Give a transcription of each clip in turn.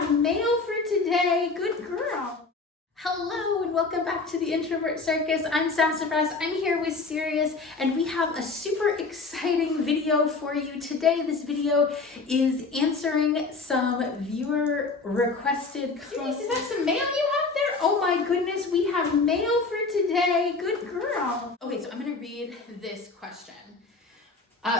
have mail for today. Good girl. Hello and welcome back to the Introvert Circus. I'm Sassafras. I'm here with Sirius and we have a super exciting video for you today. This video is answering some viewer requested comments. Is that some mail you have there? Oh my goodness, we have mail for today. Good girl. Okay, so I'm gonna read this question.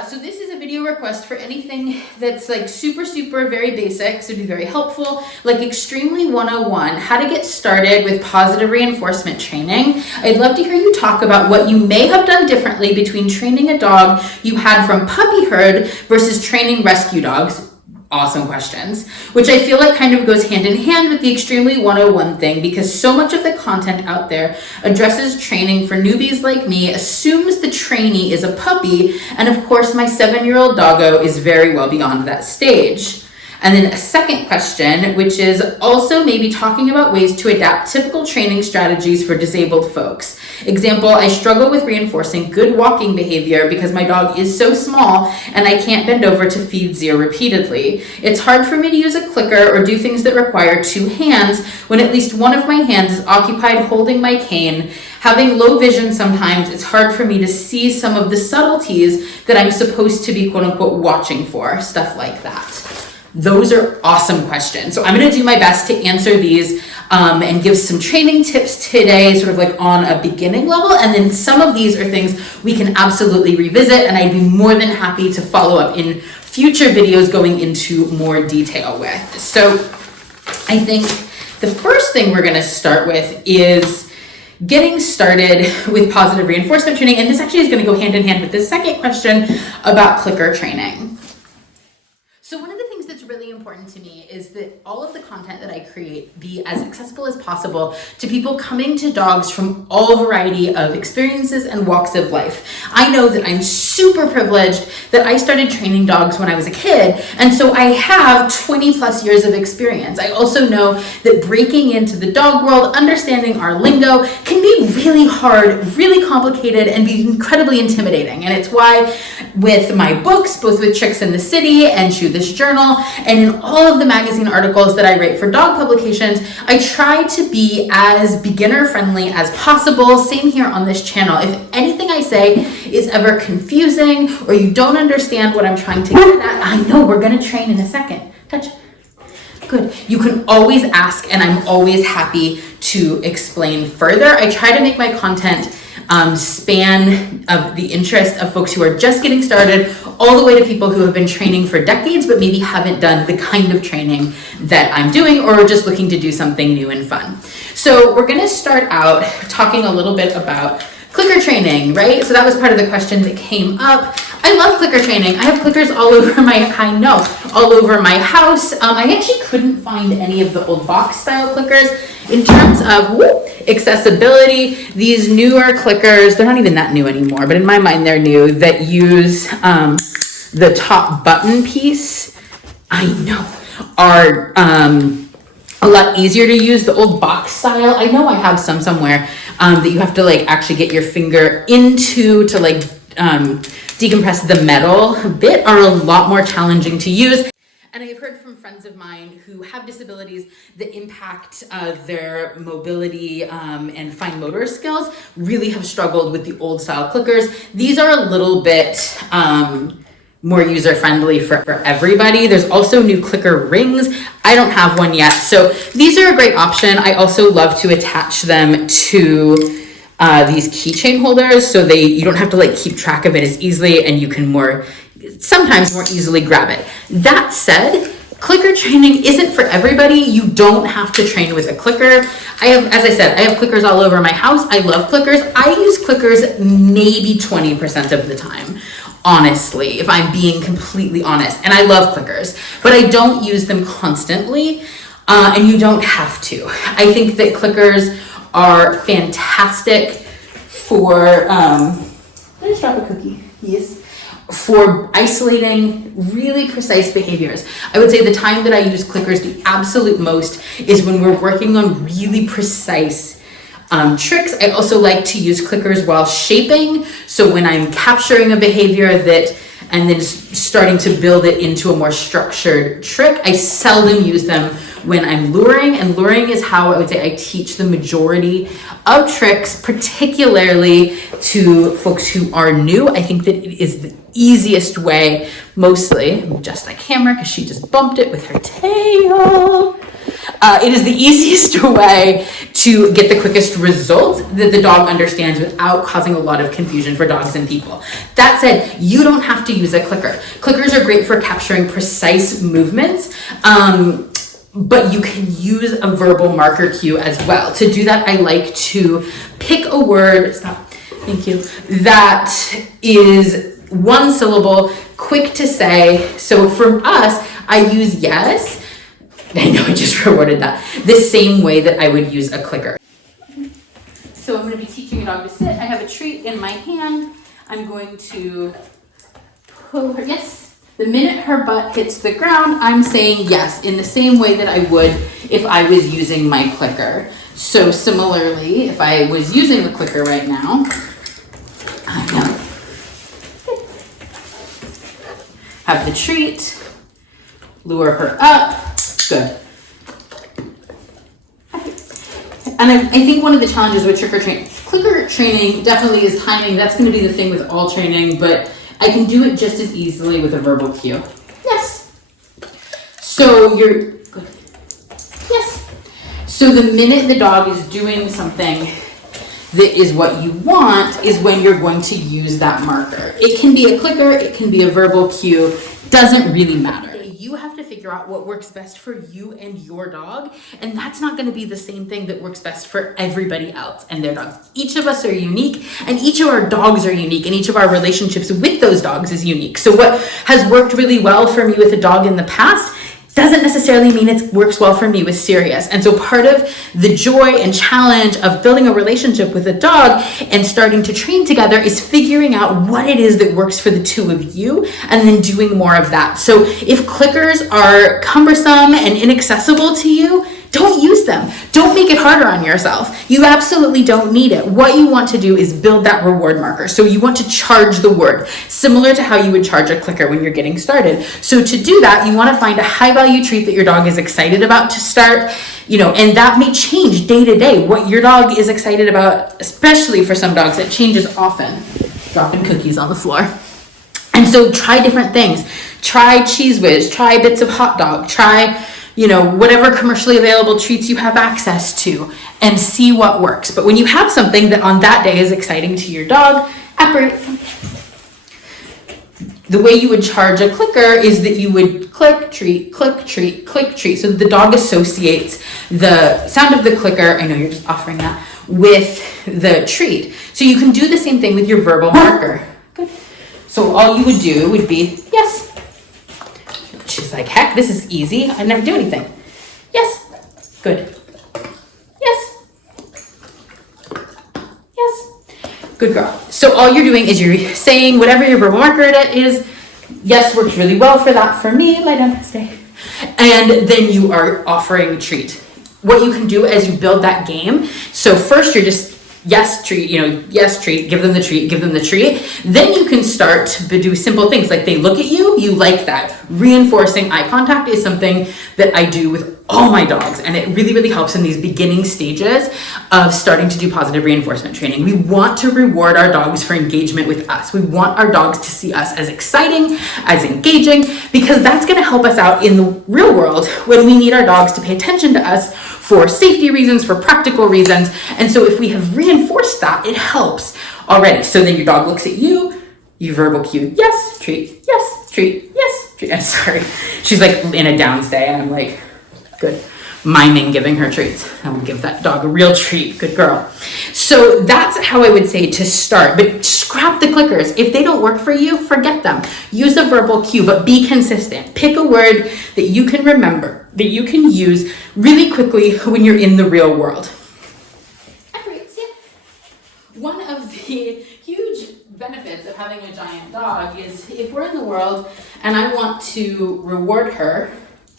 So this is a video request for anything that's like super very basic, so it'd be very helpful, like extremely 101, how to get started with positive reinforcement training. I'd love to hear you talk about what you may have done differently between training a dog you had from puppyhood versus training rescue dogs. Awesome questions, which I feel like kind of goes hand in hand with the extremely 101 thing, because so much of the content out there addresses training for newbies like me, assumes the trainee is a puppy, and of course my 7-year-old doggo is very well beyond that stage. And then a second question, which is also maybe talking about ways to adapt typical training strategies for disabled folks. Example, I struggle with reinforcing good walking behavior because my dog is so small and I can't bend over to feed Zia repeatedly. It's hard for me to use a clicker or do things that require 2 hands when at least one of my hands is occupied holding my cane. Having low vision sometimes, it's hard for me to see some of the subtleties that I'm supposed to be quote unquote watching for, stuff like that. Those are awesome questions. So I'm going to do my best to answer these and give some training tips today, sort of like on a beginning level. And then some of these are things we can absolutely revisit, and I'd be more than happy to follow up in future videos going into more detail with. So I think the first thing we're going to start with is getting started with positive reinforcement training. And this actually is going to go hand in hand with the second question about clicker training. So one of the things that's really important to me is that all of the content that I create be as accessible as possible to people coming to dogs from all variety of experiences and walks of life. I know that I'm super privileged that I started training dogs when I was a kid, and so I have 20 plus years of experience. I also know that breaking into the dog world, understanding our lingo, can be really hard, really complicated, and be incredibly intimidating. And it's why with my books, both with Tricks in the City and Chew This Journal, and in all of the magazine articles that I write for dog publications, I try to be as beginner friendly as possible. Same here on this channel. If anything I say is ever confusing or you don't understand what I'm trying to get at, I know we're gonna train in a second. Touch. Good. You can always ask, and I'm always happy to explain further. I try to make my content span of the interest of folks who are just getting started all the way to people who have been training for decades but maybe haven't done the kind of training that I'm doing or are just looking to do something new and fun. So we're going to start out talking a little bit about clicker training, right? So that was part of the question that came up. I love clicker training. I have clickers all over all over my house. I actually couldn't find any of the old box style clickers. In terms of accessibility, these newer clickers, they're not even that new anymore, but in my mind they're new, that use the top button piece, I know, are a lot easier to use. The old box style, I know I have some somewhere that you have to like actually get your finger into to like decompress the metal a bit, are a lot more challenging to use. And I've heard from friends of mine who have disabilities that impact their mobility and fine motor skills, really have struggled with the old style clickers. These are a little bit more user-friendly for everybody. There's also new clicker rings. I don't have one yet. So these are a great option. I also love to attach them to these keychain holders so you don't have to like keep track of it as easily, and you can sometimes more easily grab it. That said, clicker training isn't for everybody. You don't have to train with a clicker. As I said, I have clickers all over my house. I love clickers. I use clickers maybe 20% of the time, honestly, if I'm being completely honest. And I love clickers, but I don't use them constantly, and you don't have to. I think that clickers are fantastic for, did I just drop a cookie? Yes. For isolating really precise behaviors. I would say the time that I use clickers the absolute most is when we're working on really precise tricks. I also like to use clickers while shaping. So when I'm capturing a behavior and then starting to build it into a more structured trick, I seldom use them when I'm luring, and luring is how I would say I teach the majority of tricks, particularly to folks who are new. I think that it is the easiest way, mostly, adjust that camera because she just bumped it with her tail. It is the easiest way to get the quickest results that the dog understands without causing a lot of confusion for dogs and people. That said, you don't have to use a clicker. Clickers are great for capturing precise movements, but you can use a verbal marker cue as well. To do that, I like to pick a word, thank you, that is one syllable, quick to say. So for us, I use yes. I know I just reworded that. The same way that I would use a clicker. So I'm going to be teaching a dog to sit. I have a treat in my hand. I'm going to pull her, yes. The minute her butt hits the ground, I'm saying yes, in the same way that I would if I was using my clicker. So similarly, if I was using the clicker right now, I'm going to have the treat, lure her up. Good. And I think one of the challenges with clicker training definitely is timing. That's going to be the thing with all training, but I can do it just as easily with a verbal cue. Yes. So you're good. Yes. So the minute the dog is doing something that is what you want is when you're going to use that marker. It can be a clicker, it can be a verbal cue, doesn't really matter. You have to figure out what works best for you and your dog, and that's not going to be the same thing that works best for everybody else and their dog. Each of us are unique, and each of our dogs are unique, and each of our relationships with those dogs is unique. So what has worked really well for me with a dog in the past doesn't necessarily mean it works well for me with Sirius. And so part of the joy and challenge of building a relationship with a dog and starting to train together is figuring out what it is that works for the two of you and then doing more of that. So if clickers are cumbersome and inaccessible to you, don't use them. Don't make it harder on yourself. You absolutely don't need it. What you want to do is build that reward marker. So you want to charge the word, similar to how you would charge a clicker when you're getting started. So to do that, you want to find a high value treat that your dog is excited about to start, and that may change day to day. What your dog is excited about, especially for some dogs, it changes often. Dropping cookies on the floor. And so try different things. Try Cheese Whiz, try bits of hot dog, try whatever commercially available treats you have access to, and see what works. But when you have something that on that day is exciting to your dog, the way you would charge a clicker is that you would click, treat, click, treat, click, treat. So the dog associates the sound of the clicker, I know you're just offering that, with the treat. So you can do the same thing with your verbal marker. Good. So all you would do would be, yes. She's like, heck, this is easy. I never do anything. Yes. Good. Yes. Yes. Good girl. So all you're doing is you're saying whatever your verbal marker is. Yes, works really well for that for me. Lie down, stay. And then you are offering a treat. What you can do as you build that game. So first you're just yes, treat, yes, treat, give them the treat, give them the treat. Then you can start to do simple things like they look at you, you like that. Reinforcing eye contact is something that I do with all my dogs, and it really, really helps in these beginning stages of starting to do positive reinforcement training. We want to reward our dogs for engagement with us. We want our dogs to see us as exciting, as engaging, because that's going to help us out in the real world when we need our dogs to pay attention to us for safety reasons, for practical reasons. And so if we have reinforced that, it helps already. So then your dog looks at you, you verbal cue, yes, treat, yes, treat, yes, treat. I'm sorry. She's like in a down stay, and I'm like, good. Miming giving her treats. I will give that dog a real treat. Good girl. So that's how I would say to start. But scrap the clickers. If they don't work for you, forget them. Use a verbal cue, but be consistent. Pick a word that you can remember, that you can use really quickly when you're in the real world. One of the huge benefits of having a giant dog is if we're in the world and I want to reward her,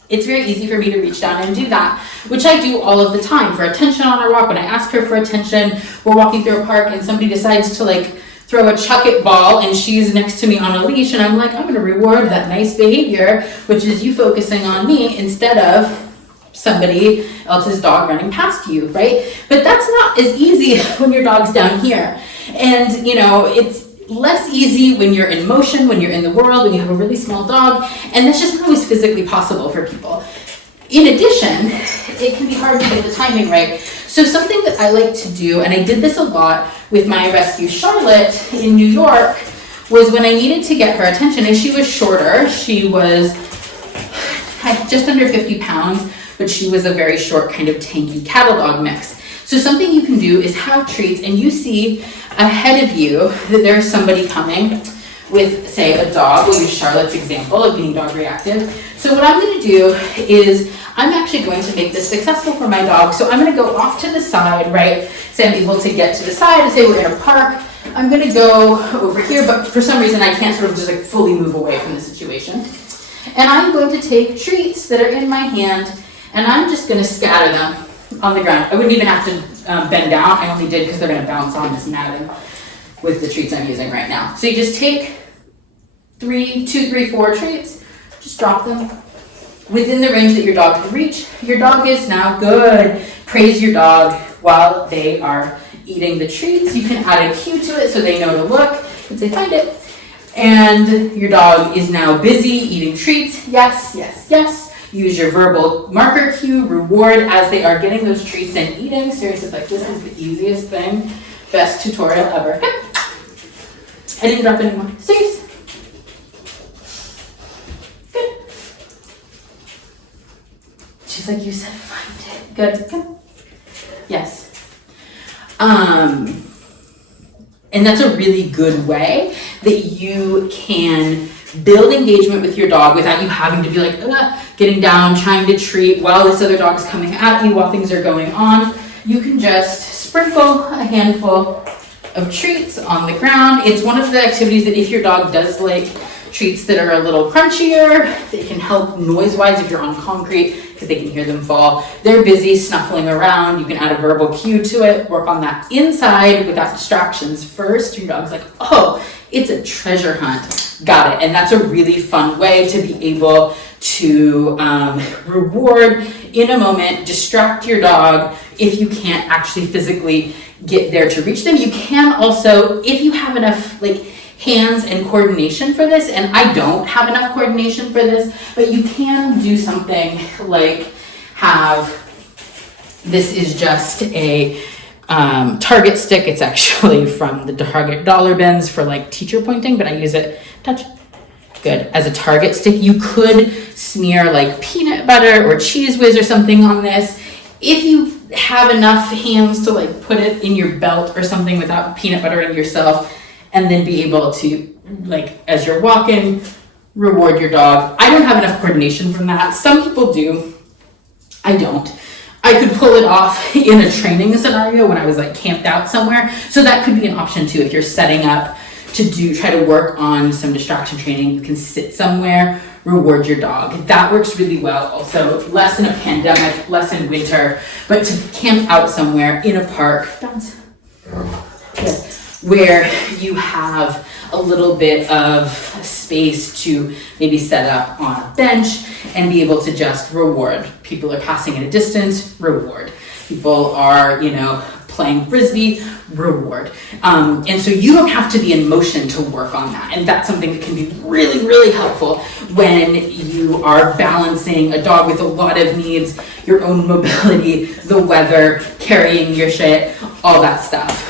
it's very easy for me to reach down and do that, which I do all of the time for attention on our walk. When I ask her for attention, we're walking through a park and somebody decides to throw a chuck it ball and she's next to me on a leash, and I'm like, I'm going to reward that nice behavior, which is you focusing on me instead of somebody else's dog running past you, right? But that's not as easy when your dog's down here. And you know, it's less easy when you're in motion, when you're in the world, when you have a really small dog, and that's just not always physically possible for people. In addition, it can be hard to get the timing right. So something that I like to do, and I did this a lot with my rescue Charlotte in New York, was when I needed to get her attention, and she was shorter, she was just under 50 pounds, but she was a very short kind of tanky cattle dog mix. So something you can do is have treats, and you see ahead of you that there's somebody coming with, say, a dog. We'll use Charlotte's example of being dog reactive. So what I'm going to do is I'm actually going to make this successful for my dog. So I'm going to go off to the side, right? Say I'm able to get to the side and say we're in a park. I'm going to go over here, but for some reason I can't sort of just like fully move away from the situation. And I'm going to take treats that are in my hand, and I'm just going to scatter them on the ground. I wouldn't even have to bend down. I only did because they're going to bounce on this matting with the treats I'm using right now. So you just take 2, 3, 4 treats, just drop them within the range that your dog can reach. Your dog is now good. Praise your dog while they are eating the treats. You can add a cue to it so they know to look once they find it. And your dog is now busy eating treats. Yes, yes, yes. Use your verbal marker cue, reward as they are getting those treats and eating. Sirius is like, this is the easiest thing. Best tutorial ever. I didn't drop any more. Sirius. Good. She's like, you said find it. Good. Good. Yes. And that's a really good way that you can build engagement with your dog without you having to be like, getting down, trying to treat while this other dog is coming at you, while things are going on. You can just sprinkle a handful of treats on the ground. It's one of the activities that if your dog does like treats that are a little crunchier, they can help noise-wise if you're on concrete because they can hear them fall. They're busy snuffling around. You can add a verbal cue to it, work on that inside without distractions first. Your dog's like, oh, it's a treasure hunt. Got it. And that's a really fun way to be able to reward in a moment, distract your dog if you can't actually physically get there to reach them. You can also, if you have enough like hands and coordination for this, and I don't have enough coordination for this, but you can do something like have, this is just a Target stick. It's actually from the Target dollar bins for like teacher pointing, but I use it, touch, good, as a Target stick. You could smear like peanut butter or Cheese Whiz or something on this. If you have enough hands to like put it in your belt or something without peanut buttering yourself, and then be able to, like, as you're walking, reward your dog. I don't have enough coordination from that. Some people do. I don't. I could pull it off in a training scenario when I was like camped out somewhere. So that could be an option too. If you're setting up to try to work on some distraction training, you can sit somewhere, reward your dog. That works really well. Also, less in a pandemic, less in winter, but to camp out somewhere in a park. Where you have a little bit of space to maybe set up on a bench and be able to just reward. People are passing at a distance, reward. People are, playing Frisbee, reward. And so you don't have to be in motion to work on that. And that's something that can be really, really helpful when you are balancing a dog with a lot of needs, your own mobility, the weather, carrying your shit, all that stuff.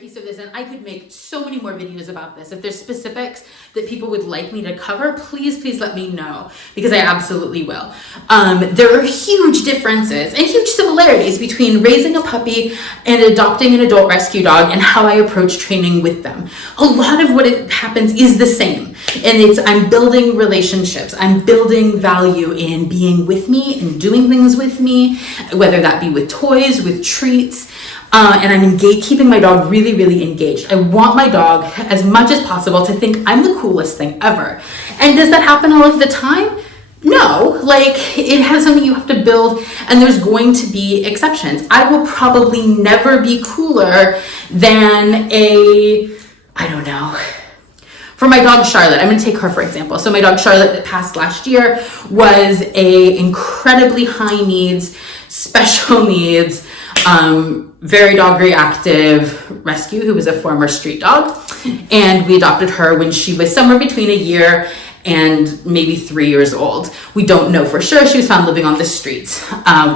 Piece of this, and I could make so many more videos about this. If there's specifics that people would like me to cover, please let me know, because I absolutely will. There are huge differences and huge similarities between raising a puppy and adopting an adult rescue dog and how I approach training with them. A lot of what happens is the same, and I'm building relationships. I'm building value in being with me and doing things with me, whether that be with toys, with treats, and I'm keeping my dog really, really engaged. I want my dog, as much as possible, to think I'm the coolest thing ever. And does that happen all of the time? No, it has something you have to build, and there's going to be exceptions. I will probably never be cooler than For my dog Charlotte, I'm going to take her for example. So my dog Charlotte that passed last year was a incredibly high needs, special needs, very dog reactive rescue who was a former street dog. And we adopted her when she was somewhere between a year and maybe 3 years old. We don't know for sure. She was found living on the streets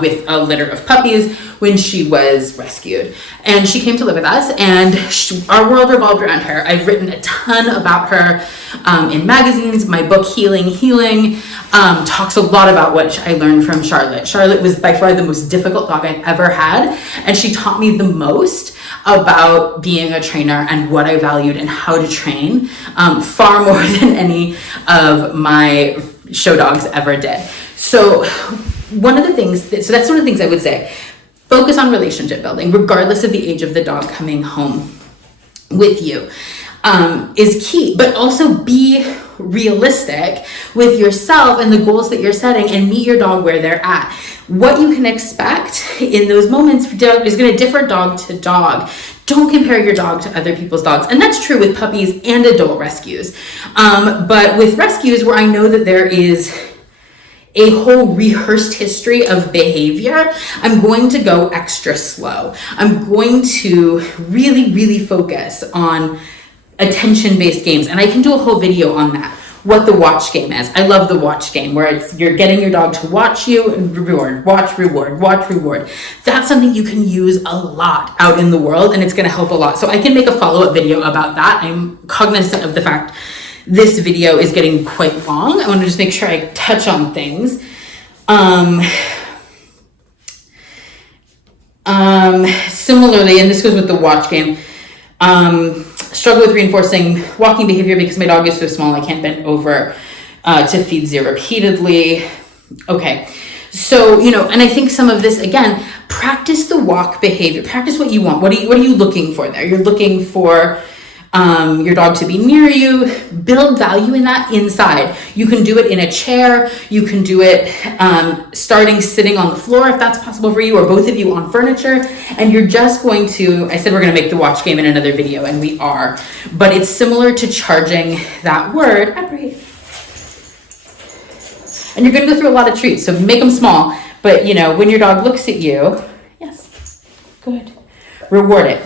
with a litter of puppies when she was rescued. And she came to live with us, and our world revolved around her. I've written a ton about her in magazines. My book, Healing, talks a lot about what I learned from Charlotte. Charlotte was by far the most difficult dog I've ever had, and she taught me the most about being a trainer and what I valued and how to train, far more than any of my show dogs ever did. So that's one of the things I would say. Focus on relationship building, regardless of the age of the dog coming home with you, is key. But also be realistic with yourself and the goals that you're setting, and meet your dog where they're at. What you can expect in those moments is going to differ dog to dog. Don't compare your dog to other people's dogs. And that's true with puppies and adult rescues. But with rescues where I know that there is a whole rehearsed history of behavior, I'm going to go extra slow. I'm going to really, really focus on attention-based games. And I can do a whole video on that, what the watch game is. I love the watch game where you're getting your dog to watch you and reward, watch, reward, watch, reward. That's something you can use a lot out in the world, and it's going to help a lot. So I can make a follow-up video about that. I'm cognizant of the fact this video is getting quite long. I want to just make sure I touch on things. Similarly, and this goes with the watch game, struggle with reinforcing walking behavior because my dog is so small I can't bend over to feed Z repeatedly. Okay, so, and I think some of this, again, practice the walk behavior. Practice what you want. What are you looking for there? You're looking for your dog to be near you. Build value in that inside. You can do it in a chair. You can do it starting sitting on the floor if that's possible for you, or both of you on furniture. And you're just going to, I said we're going to make the watch game in another video, and we are, but it's similar to charging that word. And you're going to go through a lot of treats, so make them small. But when your dog looks at you, yes, good, reward it.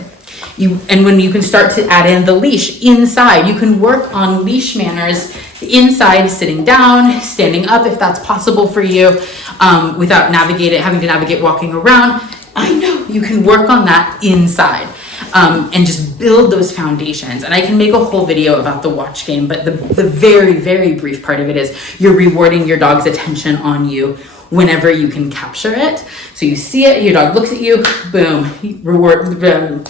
And when you can start to add in the leash inside, you can work on leash manners inside, sitting down, standing up if that's possible for you, without having to navigate walking around. I know you can work on that inside, and just build those foundations. And I can make a whole video about the watch game, but the very, very brief part of it is you're rewarding your dog's attention on you whenever you can capture it. So you see it, your dog looks at you, boom, reward.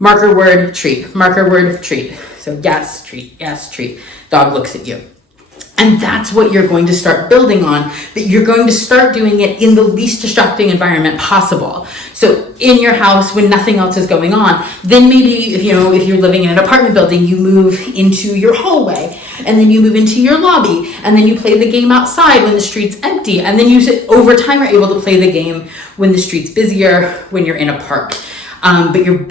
Marker word, treat. Marker word, treat. So yes, treat. Yes, treat. Dog looks at you. And that's what you're going to start building on, but you're going to start doing it in the least distracting environment possible. So in your house when nothing else is going on, then maybe if you're living in an apartment building, you move into your hallway, and then you move into your lobby, and then you play the game outside when the street's empty, and then over time are able to play the game when the street's busier, when you're in a park. But you're,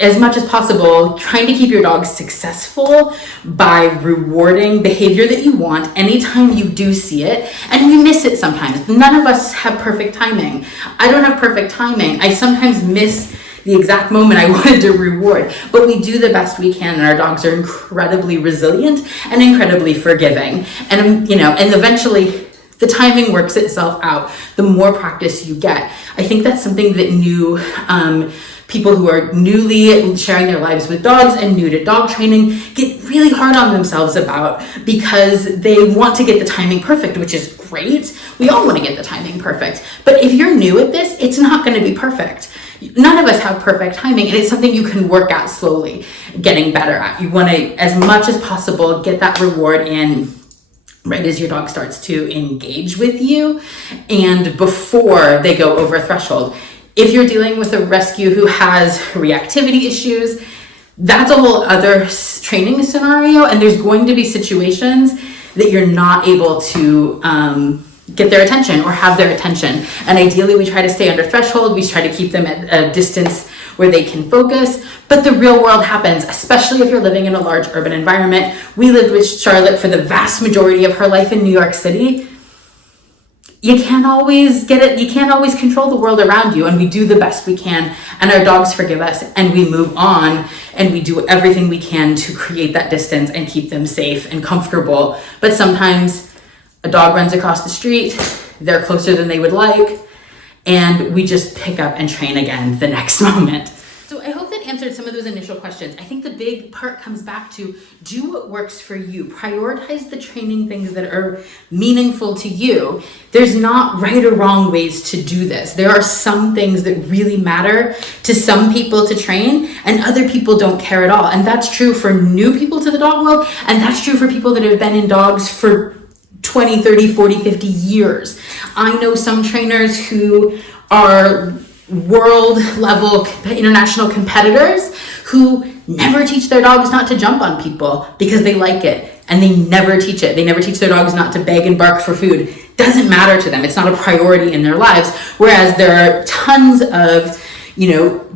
as much as possible, trying to keep your dog successful by rewarding behavior that you want anytime you do see it. And we miss it sometimes. None of us have perfect timing. I don't have perfect timing. I sometimes miss the exact moment I wanted to reward, but we do the best we can, and our dogs are incredibly resilient and incredibly forgiving. And, and eventually the timing works itself out the more practice you get. I think that's something that people who are newly sharing their lives with dogs and new to dog training get really hard on themselves about, because they want to get the timing perfect, which is great. We all want to get the timing perfect. But if you're new at this, it's not going to be perfect. None of us have perfect timing, and it's something you can work at slowly, getting better at. You want to, as much as possible, get that reward in right as your dog starts to engage with you and before they go over a threshold. If you're dealing with a rescue who has reactivity issues, that's a whole other training scenario, and there's going to be situations that you're not able to get their attention or have their attention. And ideally we try to stay under threshold. We try to keep them at a distance where they can focus, but the real world happens, especially if you're living in a large urban environment. We lived with Charlotte for the vast majority of her life in New York City. You can't always get it. You can't always control the world around you, and we do the best we can, and our dogs forgive us, and we move on, and we do everything we can to create that distance and keep them safe and comfortable. But sometimes a dog runs across the street, they're closer than they would like, and we just pick up and train again the next moment. So I hope that answered some of those initial questions. I think the big part comes back to do what works for you. Prioritize the training things that are meaningful to you. There's not right or wrong ways to do this. There are some things that really matter to some people to train, and other people don't care at all. And that's true for new people to the dog world, and that's true for people that have been in dogs for 20, 30, 40, 50 years. I know some trainers who are world level international competitors who never teach their dogs not to jump on people because they like it, and they never teach it. They never teach their dogs not to beg and bark for food. Doesn't matter to them. It's not a priority in their lives. Whereas there are tons of,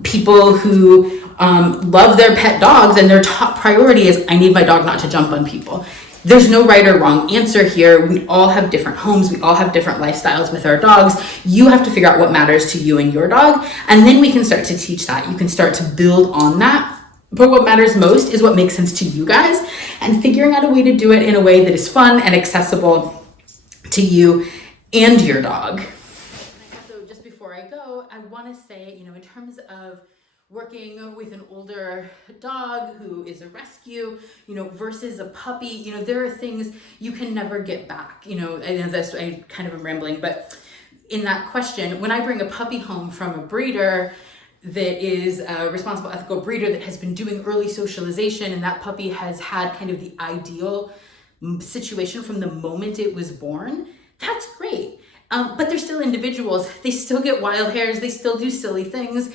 people who love their pet dogs, and their top priority is, I need my dog not to jump on people. There's no right or wrong answer here. We all have different homes. We all have different lifestyles with our dogs. You have to figure out what matters to you and your dog, and then we can start to teach that. You can start to build on that. But what matters most is what makes sense to you guys, and figuring out a way to do it in a way that is fun and accessible to you and your dog. So just before I go, I want to say, in terms of working with an older dog who is a rescue, versus a puppy, there are things you can never get back. I know this, I kind of am rambling, but in that question, when I bring a puppy home from a breeder that is a responsible, ethical breeder that has been doing early socialization, and that puppy has had kind of the ideal situation from the moment it was born, that's great. But they're still individuals. They still get wild hairs. They still do silly things.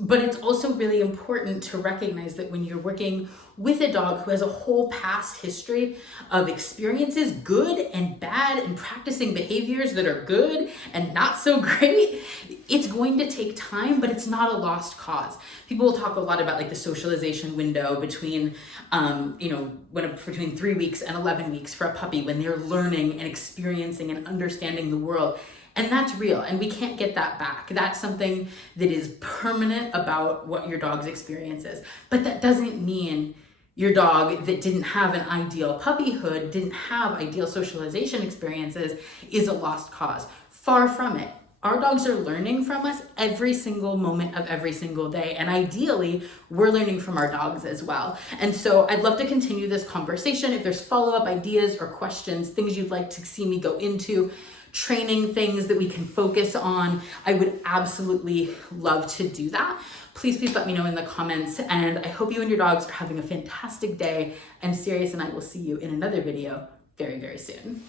But it's also really important to recognize that when you're working with a dog who has a whole past history of experiences, good and bad, and practicing behaviors that are good and not so great, it's going to take time, but it's not a lost cause. People will talk a lot about the socialization window between, between 3 weeks and 11 weeks for a puppy, when they're learning and experiencing and understanding the world. And that's real, and we can't get that back. That's something that is permanent about what your dog's experience is. But that doesn't mean your dog that didn't have an ideal puppyhood, didn't have ideal socialization experiences, is a lost cause. Far from it. Our dogs are learning from us every single moment of every single day. And ideally, we're learning from our dogs as well. And so I'd love to continue this conversation. If there's follow-up ideas or questions, things you'd like to see me go into, training things that we can focus on, I would absolutely love to do that. Please let me know in the comments, and I hope you and your dogs are having a fantastic day, and Sirius and I will see you in another video very, very soon.